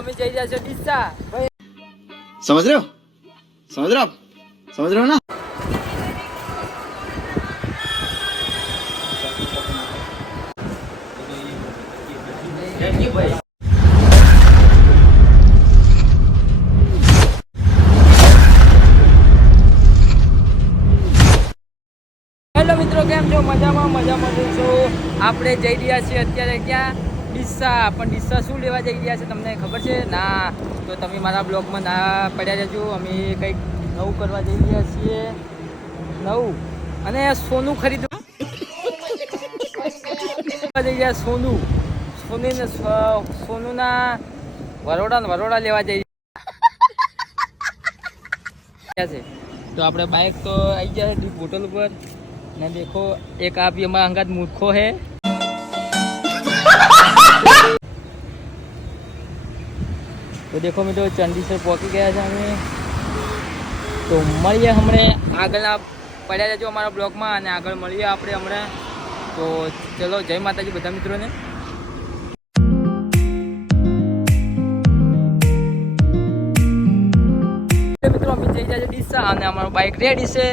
અમે જઈ રહ્યા છે ડીસા ભાઈ, समझ रहे हो आप समझ रहे हो ना। હેલો મિત્રો, કેમ છો? મજામાં છો? આપણે જઈ રહ્યા છીએ અત્યારે ક્યાં? ડીસા. પણ ડીસા શું લેવા જઈ રહ્યા છે તમને ખબર છે? ના તો તમે મારા બ્લોગમાં ના પડ્યા રહેજો. અમે કંઈક નવું કરવા જઈ રહ્યા છીએ, નવું. અને સોનું ખરીદવા જઈ રહ્યા. સોનુના વરોડા લેવા જઈ રહ્યા છે. તો આપણે બાઇક તો આવી જાય હોટલ ઉપર ને દેખો એક આ भी हमारा अंगद मूर्खो है। તો દેખો મિત્રો ચંડીસર પહોંચી ગયા છે અમે. તો મળીએ હમણાં આગળના પડ્યા જજો અમારા બ્લોગમાં અને આગળ મળીએ આપણે હમણાં. તો ચલો જય માતાજી બધા મિત્રોને. મિત્રો અમે જઈ રહ્યા છે ડીસા અને અમારું બાઇક રેડી છે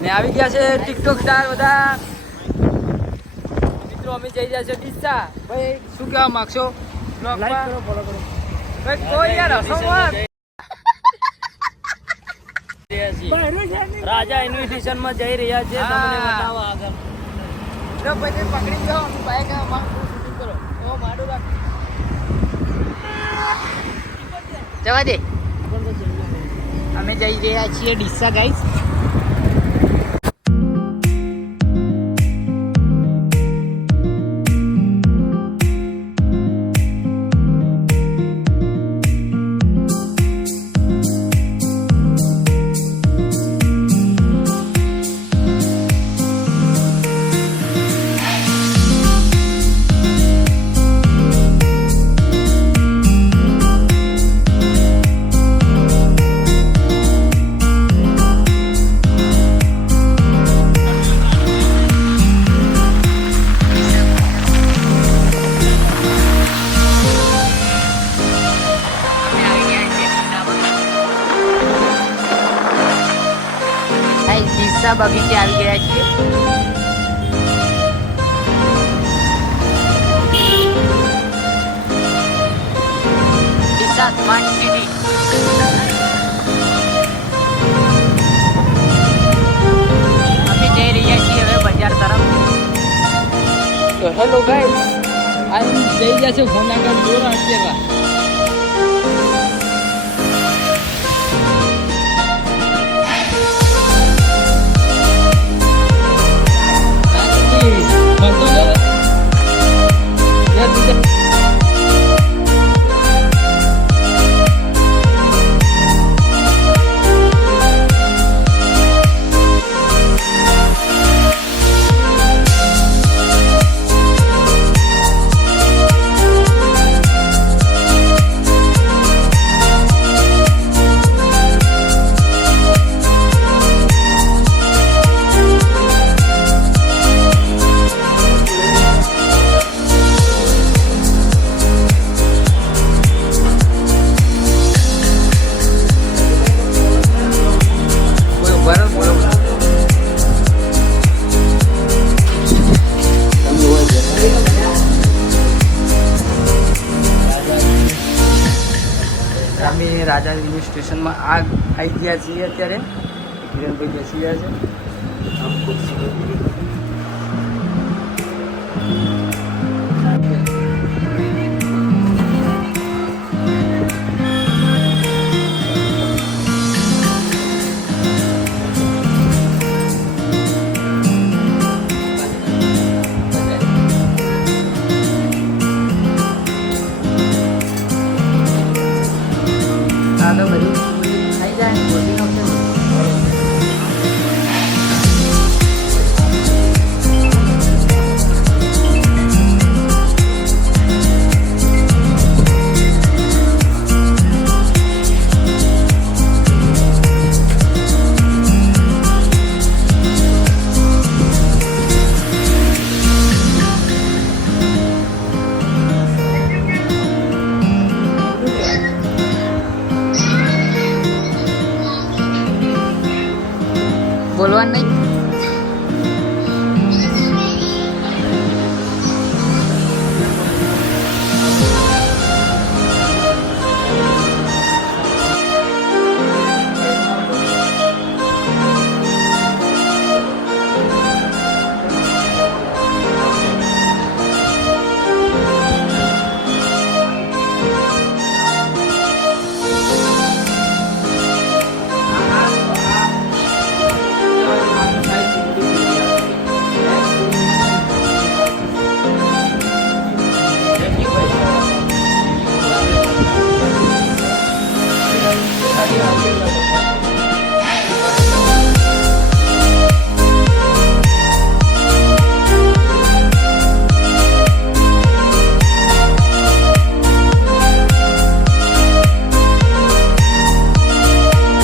ને આવી ગયા છે ટિકટોક સ્ટાર બધા મિત્રો. અમે જઈ રહ્યા છે ડીસા ભાઈ, શું કહેવા માંગશો? લાઈક કરો, ફોલો કરો ભાઈ. કોઈ યાર હસો મત. રાજા ઇન્વિટેશન માં જઈ રહ્યા છે, તમને બતાવો આગળ. તો પછી પકડી જાઓ બાઈક શૂટિંગ કરો. તો માડું રાખ જવા દે. અમે જઈ રહ્યા છીએ ડીસા ગાઈસ. ડીસા બગીચે આવી ગયા છીએ. Deesa smart city. અમે જઈ રહ્યા છીએ હવે બજાર તરફ. તો હેલો ગાઈસ, આ જઈ રહ્યા છે હોનાગઢ દોરા અત્યારે. રાજા રેલવે સ્ટેશનમાં આવી ગયા છીએ અત્યારે. કિરણભાઈ બેસી ગયા છે.